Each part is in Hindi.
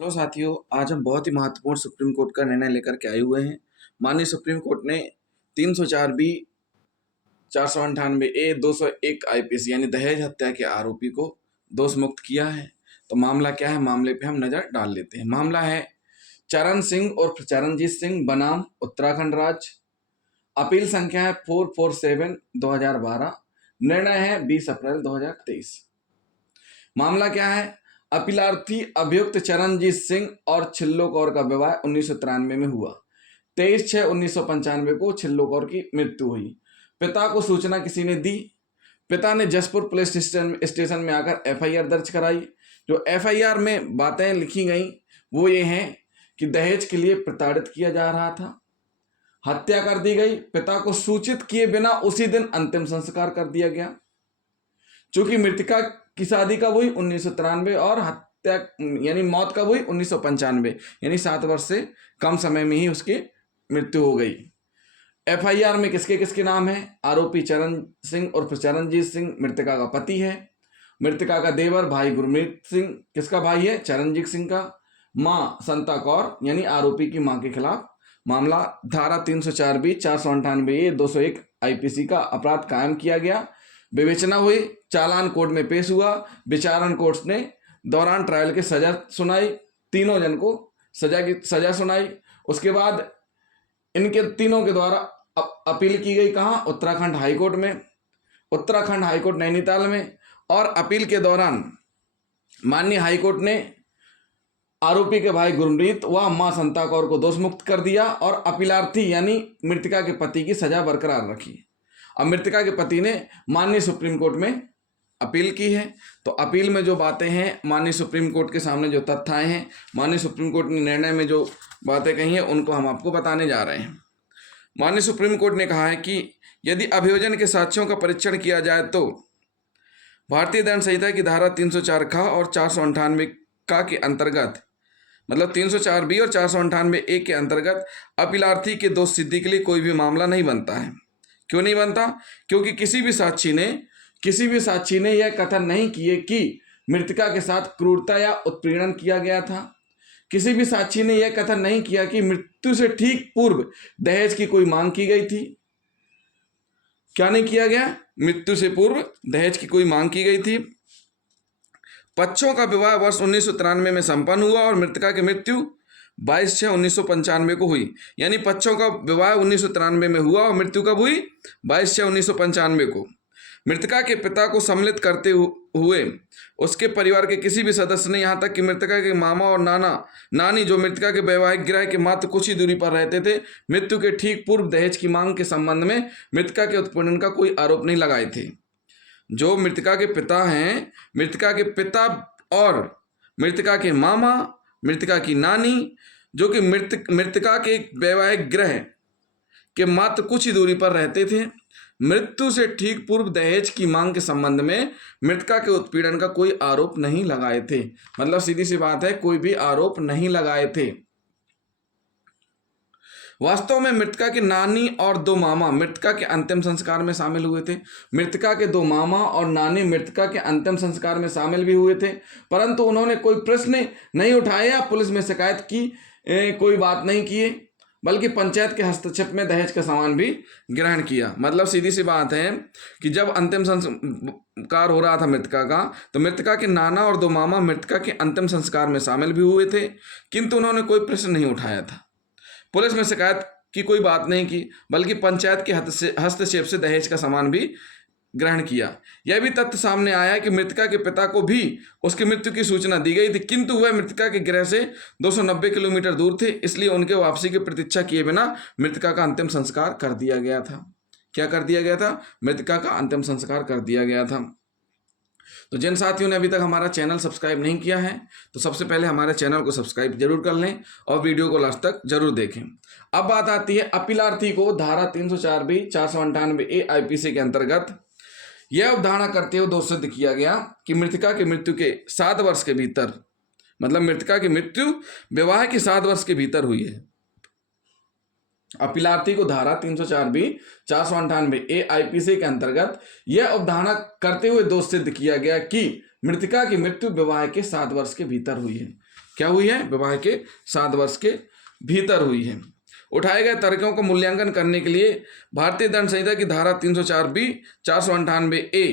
हेलो साथियों, आज हम बहुत ही महत्वपूर्ण सुप्रीम कोर्ट का निर्णय लेकर के आए हुए हैं। माननीय सुप्रीम कोर्ट ने 304 बी, 498 ए, 201 आईपीसी यानी दहेज हत्या के आरोपी को दोष मुक्त किया है। तो मामला क्या है, मामले पे हम नजर डाल लेते हैं। मामला है चरण सिंह और चरणजीत सिंह बनाम उत्तराखंड राज्य। अपील संख्या है 447/2012। निर्णय है 20 अप्रैल 2023। मामला क्या है, अपीलार्थी अभियुक्त चरणजीत सिंह और छिल्लो कौर का विवाह 1993 में हुआ। 23/6/1995 को छिल्लो कौर की मृत्यु हुई। पिता को सूचना किसी ने दी। पिता ने जसपुर पुलिस स्टेशन में आकर एफआईआर दर्ज कराई। जो एफआईआर में बातें लिखी गई वो ये हैं कि दहेज के लिए प्रताड़ित किया जा रहा था, हत्या कर दी गई, पिता को सूचित किए बिना उसी दिन अंतिम संस्कार कर दिया गया। चूंकि मृतका की शादी कब हुई 1993 और हत्या यानी मौत कब हुई 1995, यानी 7 वर्ष से कम समय में ही उसकी मृत्यु हो गई। एफआईआर में किसके किसके नाम है? आरोपी चरण सिंह और चरणजीत सिंह मृतका का पति है। मृतका का देवर भाई गुरमीत सिंह किसका भाई है? चरणजीत सिंह का। मां संता कौर यानी आरोपी की मां के खिलाफ मामला धारा 304 बी, 498 ए, 201 आईपीसी का अपराध कायम किया गया। विवेचना हुई, चालान कोर्ट में पेश हुआ। विचारण कोर्ट ने दौरान ट्रायल के सजा सुनाई, तीनों जन को सजा सुनाई। उसके बाद इनके तीनों के द्वारा अपील की गई। कहाँ? उत्तराखंड हाईकोर्ट में, उत्तराखंड हाईकोर्ट नैनीताल में। और अपील के दौरान माननीय हाईकोर्ट ने आरोपी के भाई गुरमीत व मां संता कौर को दोष मुक्त कर दिया और अपीलार्थी यानी मृतका के पति की सजा बरकरार रखी। अब मृतका के पति ने माननीय सुप्रीम कोर्ट में अपील की है। तो अपील में जो बातें हैं, माननीय सुप्रीम कोर्ट के सामने जो तथ्य आए हैं, माननीय सुप्रीम कोर्ट ने निर्णय में जो बातें कही हैं उनको हम आपको बताने जा रहे हैं। माननीय सुप्रीम कोर्ट ने कहा है कि यदि अभियोजन के साक्ष्यों का परीक्षण किया जाए तो भारतीय दंड संहिता की धारा 304 ख और 498 का के अंतर्गत, मतलब 304 बी और 498 ए के अंतर्गत अपीलार्थी के दोष सिद्धि के लिए कोई भी मामला नहीं बनता है। क्यों नहीं बनता? क्योंकि किसी भी साक्षी ने यह कथन नहीं किए कि मृतका के साथ क्रूरता या उत्पीड़न किया गया था। किसी भी साक्षी ने यह कथन नहीं किया कि मृत्यु से ठीक पूर्व दहेज की कोई मांग की गई थी। क्या नहीं किया गया? मृत्यु से पूर्व दहेज की कोई मांग की गई थी। पक्षों का विवाह वर्ष 1993 में संपन्न हुआ और मृतका की मृत्यु 22/6/1995 को हुई। यानी पक्षों का विवाह 1993 में हुआ और मृत्यु कब हुई? 22/6/1995 को। मृतका के पिता को सम्मिलित करते हुए उसके परिवार के किसी भी सदस्य ने, यहाँ तक कि मृतका के मामा और नानी जो मृतका के वैवाहिक गृह के मात्र कुछ ही दूरी पर रहते थे, मृत्यु के ठीक पूर्व दहेज की मांग के संबंध में मृतका के उत्पीड़न का कोई आरोप नहीं लगाए थे। जो मृतका के पिता हैं, मृतका के पिता और मृतका के मामा, मृतका की नानी, जो कि मृतका के वैवाहिक गृह के मात्र कुछ ही दूरी पर रहते थे, मृत्यु से ठीक पूर्व दहेज की मांग के संबंध में मृतका के उत्पीड़न का कोई आरोप नहीं लगाए थे। मतलब सीधी सी बात है, कोई भी आरोप नहीं लगाए थे। वास्तव में मृतका की नानी और 2 मामा मृतका के अंतिम संस्कार में शामिल हुए थे। मृतका के 2 मामा और नानी मृतका के अंतिम संस्कार में शामिल भी हुए थे, परंतु उन्होंने कोई प्रश्न नहीं उठाया, पुलिस में शिकायत की कोई बात नहीं किए, बल्कि पंचायत के हस्तक्षेप में दहेज का सामान भी ग्रहण किया। मतलब सीधी सी बात है कि जब अंतिम संस्कार हो रहा था मृतका का, तो मृतका के नाना और 2 मामा मृतका के अंतिम संस्कार में शामिल भी हुए थे, किंतु उन्होंने कोई प्रश्न नहीं उठाया था, पुलिस में शिकायत की कोई बात नहीं की, बल्कि पंचायत के हस्तक्षेप से दहेज का सामान भी ग्रहण किया। यह भी तथ्य सामने आया कि मृतका के पिता को भी उसकी मृत्यु की सूचना दी गई थी, किंतु वह मृतका के गृह से 290 किलोमीटर दूर थे, इसलिए उनके वापसी की प्रतीक्षा किए बिना मृतका का अंतिम संस्कार कर दिया गया था। क्या कर दिया गया था? मृतका का अंतिम संस्कार कर दिया गया था। तो जिन साथियों ने अभी तक हमारा चैनल सब्सक्राइब नहीं किया है, तो सबसे पहले हमारे चैनल को सब्सक्राइब जरूर कर लें और वीडियो को लास्ट तक जरूर देखें। अब बात आती है अपीलार्थी को धारा 304 बी, 498 ए आईपीसी के अंतर्गत यह अवधारणा करते हुए दोष सिद्ध किया गया कि मृतका की मृत्यु के 7 वर्ष के भीतर, मतलब मृतका की मृत्यु विवाह के 7 वर्ष के भीतर हुई है। अपीलार्थी को धारा 304 बी, 498 ए आईपीसी के अंतर्गत यह अवधारणा करते हुए दोष सिद्ध किया गया कि मृतका की मृत्यु विवाह के 7 वर्ष के भीतर हुई है। क्या हुई है? विवाह के 7 वर्ष के भीतर हुई है। उठाए गए तर्कों का मूल्यांकन करने के लिए भारतीय दंड संहिता की धारा 304B, 498A,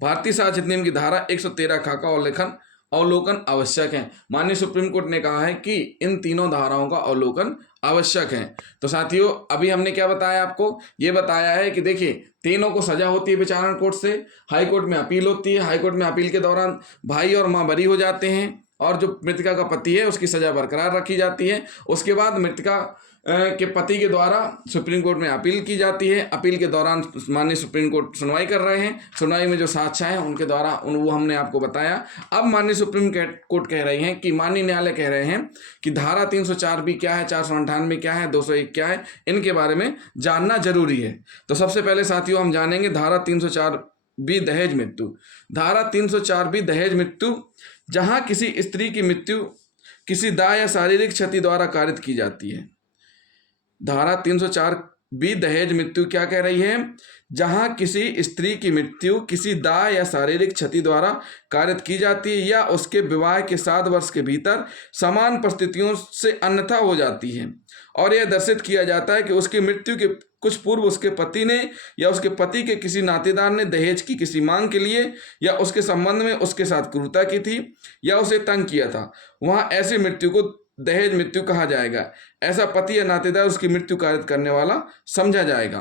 भारतीय साक्ष्य अधिनियम की धारा 113 का अवलोकन आवश्यक है। माननीय सुप्रीम कोर्ट ने कहा है कि इन तीनों धाराओं का अवलोकन आवश्यक है। तो साथियों, अभी हमने क्या बताया आपको? ये बताया है कि देखिए, तीनों को सजा होती है विचारण कोर्ट से, हाई कोर्ट में अपील होती है, हाई कोर्ट में अपील के दौरान भाई और मां बरी हो जाते हैं और जो मृतका का पति है उसकी सजा बरकरार रखी जाती है। उसके बाद मृतका के पति के द्वारा सुप्रीम कोर्ट में अपील की जाती है। अपील के दौरान माननीय सुप्रीम कोर्ट सुनवाई कर रहे हैं, सुनवाई में जो साक्ष्य हैं उनके द्वारा वो हमने आपको बताया। अब माननीय सुप्रीम कोर्ट कह रही हैं कि माननीय न्यायालय कह रहे हैं कि धारा 304B क्या है, 498 क्या है, 201 क्या है, इनके बारे में जानना जरूरी है। तो सबसे पहले साथियों हम जानेंगे धारा 304B दहेज मृत्यु। धारा 304B दहेज मृत्यु, जहां किसी स्त्री की मृत्यु किसी दाह या शारीरिक क्षति द्वारा कारित की जाती है। धारा 304B दहेज मृत्यु क्या कह रही है? जहां किसी स्त्री की मृत्यु किसी दाह या शारीरिक क्षति द्वारा कारित की जाती है या उसके विवाह के 7 वर्ष के भीतर समान परिस्थितियों से अन्यथा हो जाती है, और यह दर्शित किया जाता है कि उसकी मृत्यु के कुछ पूर्व उसके पति ने या उसके पति के किसी नातेदार ने दहेज की किसी मांग के लिए या उसके संबंध में उसके साथ क्रूरता की थी या उसे तंग किया था, वहां ऐसी मृत्यु को दहेज मृत्यु कहा जाएगा। ऐसा पति या नातेदार उसकी मृत्यु कारित करने वाला समझा जाएगा।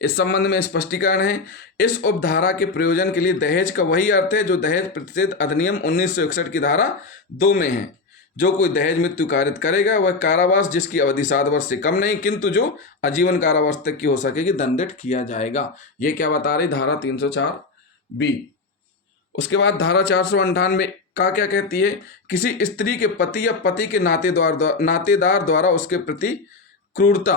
इस संबंध में स्पष्टीकरण है। इस उपधारा के प्रयोजन के लिए दहेज का वही अर्थ है जो दहेज प्रतिषेध अधिनियम 1961 की धारा 2 में है। जो कोई दहेज मृत्यु कारित करेगा वह कारावास जिसकी अवधि 7 वर्ष से कम नहीं किंतु जो आजीवन कारावास तक की हो सकेगी दंडित किया जाएगा। ये क्या बता रही धारा 304B। उसके बाद धारा 498 का क्या कहती है? किसी स्त्री के पति या पति के नातेदार द्वारा उसके प्रति क्रूरता।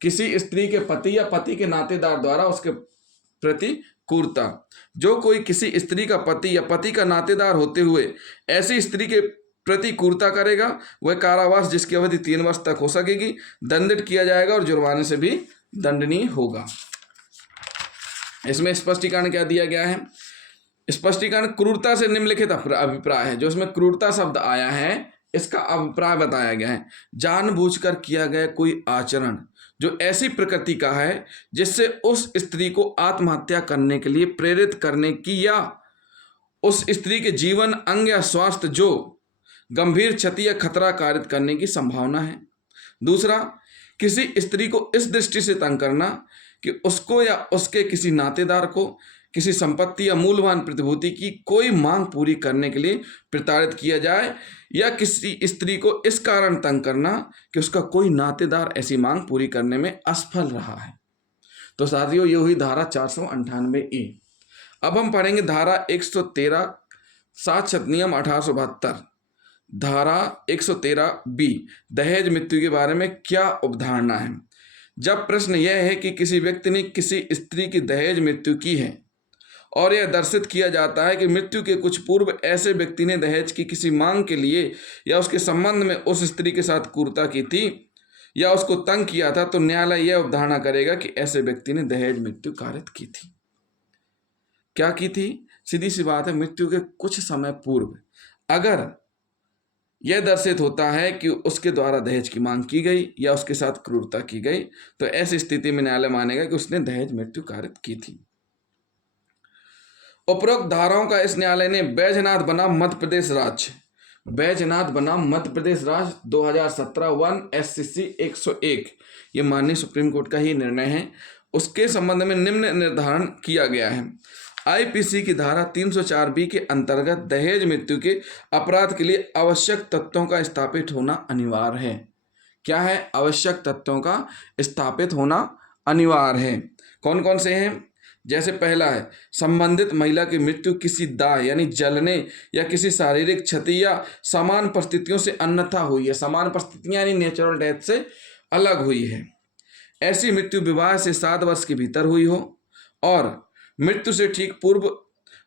किसी स्त्री के पति या पति के नातेदार द्वारा उसके प्रति क्रूरता। जो कोई किसी स्त्री का पति या पति का नातेदार होते हुए ऐसी स्त्री के प्रति क्रूरता करेगा वह कारावास जिसकी अवधि 3 वर्ष तक हो सकेगी दंडित किया जाएगा और जुर्माने से भी दंडनीय होगा। इसमें स्पष्टीकरण क्या दिया गया है? स्पष्टीकरण क्रूरता से निम्नलिखित अभिप्राय है। जो इसमें क्रूरता शब्द आया है इसका अभिप्राय बताया गया है। जानबूझकर किया गया कोई आचरण जो ऐसी प्रकृति का है जिससे उस स्त्री को आत्महत्या करने के लिए प्रेरित करने की या उस स्त्री के जीवन अंग या स्वास्थ्य जो गंभीर क्षति या खतरा कारित करने की संभावना है। दूसरा, किसी स्त्री को इस दृष्टि से तंग करना कि उसको या उसके किसी नातेदार को किसी संपत्ति या मूल्यवान प्रतिभूति की कोई मांग पूरी करने के लिए प्रताड़ित किया जाए या किसी स्त्री को इस कारण तंग करना कि उसका कोई नातेदार ऐसी मांग पूरी करने में असफल रहा है। तो साथियों, ये हुई धारा 498A। अब हम पढ़ेंगे धारा 113 साक्ष्य अधिनियम 1872। धारा 113B दहेज मृत्यु के बारे में क्या अवधारणा है? जब प्रश्न यह है कि किसी व्यक्ति ने किसी स्त्री की दहेज मृत्यु की है और यह दर्शित किया जाता है कि मृत्यु के कुछ पूर्व ऐसे व्यक्ति ने दहेज की किसी मांग के लिए या उसके संबंध में उस स्त्री के साथ क्रूरता की थी या उसको तंग किया था, तो न्यायालय यह अवधारणा करेगा कि ऐसे व्यक्ति ने दहेज मृत्यु कारित की थी। क्या की थी? सीधी सी बात है, मृत्यु के कुछ समय पूर्व अगर यह दर्शित होता है कि उसके द्वारा दहेज की मांग की गई या उसके साथ क्रूरता की गई, तो ऐसी स्थिति में न्यायालय मानेगा कि उसने दहेज मृत्यु कारित की थी। उपरोक्त धाराओं का इस न्यायालय ने बैजनाथ बनाम मध्य प्रदेश राज्य 2017 1 SCC 101 ये माननीय सुप्रीम कोर्ट का ही निर्णय है। उसके संबंध में निम्न निर्धारण किया गया है। IPC की धारा 304B के अंतर्गत दहेज मृत्यु के अपराध के लिए आवश्यक तत्वों का स्थापित होना अनिवार्य है। क्या है? आवश्यक तत्वों का स्थापित होना अनिवार्य है। कौन कौन से हैं? जैसे पहला है, संबंधित महिला की मृत्यु किसी दाह यानी जलने या किसी शारीरिक क्षति या समान परिस्थितियों से अन्यथा हुई है। समान परिस्थितियां यानी नेचुरल डेथ से अलग हुई है। ऐसी मृत्यु विवाह से 7 वर्ष के भीतर हुई हो और मृत्यु से ठीक पूर्व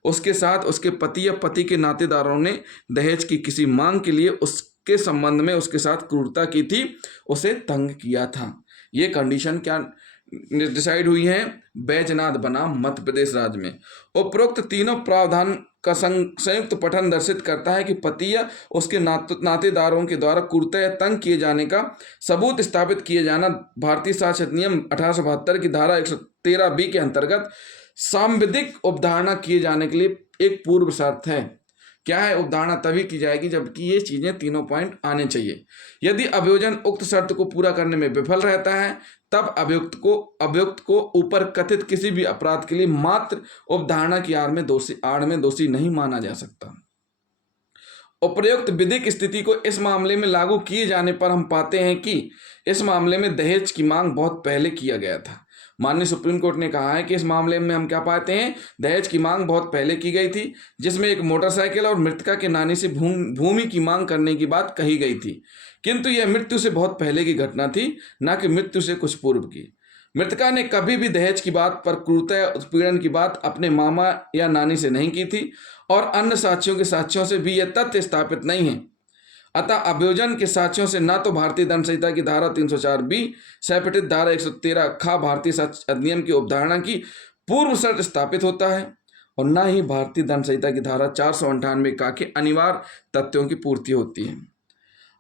उसके साथ उसके पति या पति के नातेदारों ने दहेज की किसी मांग के लिए उसके संबंध में उसके साथ क्रूरता की थी, उसे तंग किया था। ये कंडीशन क्या डिसाइड हुई है? बैजनाथ बनाम मध्य प्रदेश राज्य में। उपरोक्त तीनों प्रावधान का संयुक्त पठन दर्शित करता है कि पति या उसके नातेदारों के द्वारा क्रूरता या तंग किए जाने का सबूत स्थापित किए जाना भारतीय साक्ष्य अधिनियम 1872 की धारा 113B के अंतर्गत सांविधिक उपधारणा किए जाने के लिए एक पूर्व शर्त है। क्या है? उपधारणा तभी की जाएगी जबकि ये चीजें तीनों पॉइंट आने चाहिए। यदि अभियोजन उक्त शर्त को पूरा करने में विफल रहता है तब अभियुक्त को ऊपर कथित किसी भी अपराध के लिए मात्र उपधारणा की आड़ में दोषी नहीं माना जा सकता। उपरोक्त विधिक स्थिति को इस मामले में लागू किए जाने पर हम पाते हैं कि इस मामले में दहेज की मांग बहुत पहले किया गया था। माननीय सुप्रीम कोर्ट ने कहा है कि इस मामले में हम क्या पाते हैं, दहेज की मांग बहुत पहले की गई थी, जिसमें एक मोटरसाइकिल और मृतका के नानी से भूमि की मांग करने की बात कही गई थी, किंतु यह मृत्यु से बहुत पहले की घटना थी, न कि मृत्यु से कुछ पूर्व की। मृतका ने कभी भी दहेज की बात पर क्रूरता या उत्पीड़न की बात अपने मामा या नानी से नहीं की थी और अन्य साक्ष्यों के साक्ष्यों से भी यह तथ्य स्थापित नहीं है। अतः अभियोजन के साक्ष्यों से न तो भारतीय दंड संहिता की धारा 304B सैपटित धारा 113 खा भारतीय साक्ष्य अधिनियम की उपधारणा की पूर्व शर्त स्थापित होता है और न ही भारतीय दंड संहिता की धारा 498 का के अनिवार्य तथ्यों की पूर्ति होती है।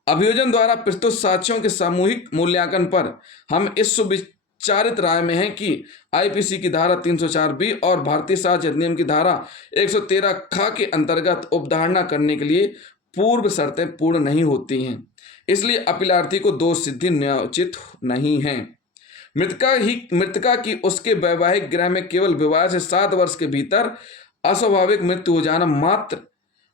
अभियोजन द्वारा प्रस्तुत साक्ष्यों के सामूहिक मूल्यांकन पर हम इस सुविचारित राय में है कि आईपीसी की धारा 304B और भारतीय साक्ष्य अधिनियम की धारा 113 खा के अंतर्गत उपधारणा करने के लिए पूर्व शर्तें पूर्ण नहीं होती हैं, इसलिए अपीलार्थी को दोष सिद्धि न्यायोचित नहीं है। मृतका की उसके वैवाहिक गृह में केवल विवाह से 7 वर्ष के भीतर अस्वाभाविक मृत्यु हो जाना मात्र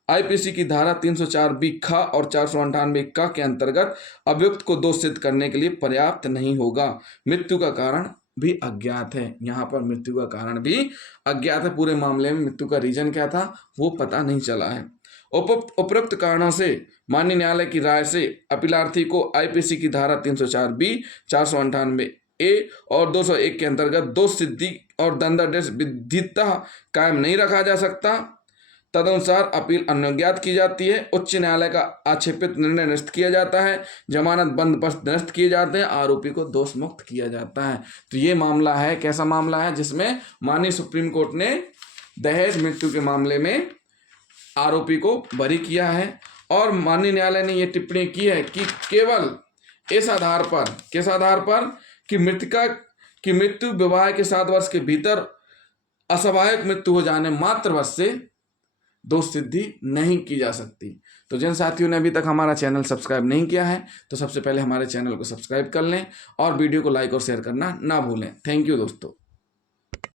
आईपीसी की धारा 304B खा और 498 का के अंतर्गत अभियुक्त को दोष सिद्ध करने के लिए पर्याप्त नहीं होगा। मृत्यु का कारण भी अज्ञात है। यहाँ पर मृत्यु का कारण भी अज्ञात है। पूरे मामले में मृत्यु का रीजन क्या था वो पता नहीं चला है। उपरोक्त कारणों से माननीय न्यायालय की राय से अपीलार्थी को आईपीसी की धारा 304B 498A और 201 के अंतर्गत दोष सिद्धि और दंडादेश विधिता कायम नहीं रखा जा सकता। तदनुसार अपील अनज्ञात की जाती है। उच्च न्यायालय का आक्षेपित निर्णय निरस्त किया जाता है। जमानत बंदोबस्त निरस्त किए जाते हैं। आरोपी को दोष मुक्त किया जाता है। तो ये मामला है, कैसा मामला है, जिसमें माननीय सुप्रीम कोर्ट ने दहेज मृत्यु के मामले में आरोपी को बरी किया है और माननीय न्यायालय ने यह टिप्पणी की है कि केवल इस आधार पर, किस आधार पर, कि मृतका की मृत्यु विवाह के 7 वर्ष के भीतर अस्वाभाविक मृत्यु हो जाने मात्र वर्ष से दोष सिद्धि नहीं की जा सकती। तो जिन साथियों ने अभी तक हमारा चैनल सब्सक्राइब नहीं किया है तो सबसे पहले हमारे चैनल को सब्सक्राइब कर लें और वीडियो को लाइक और शेयर करना ना भूलें। थैंक यू दोस्तों।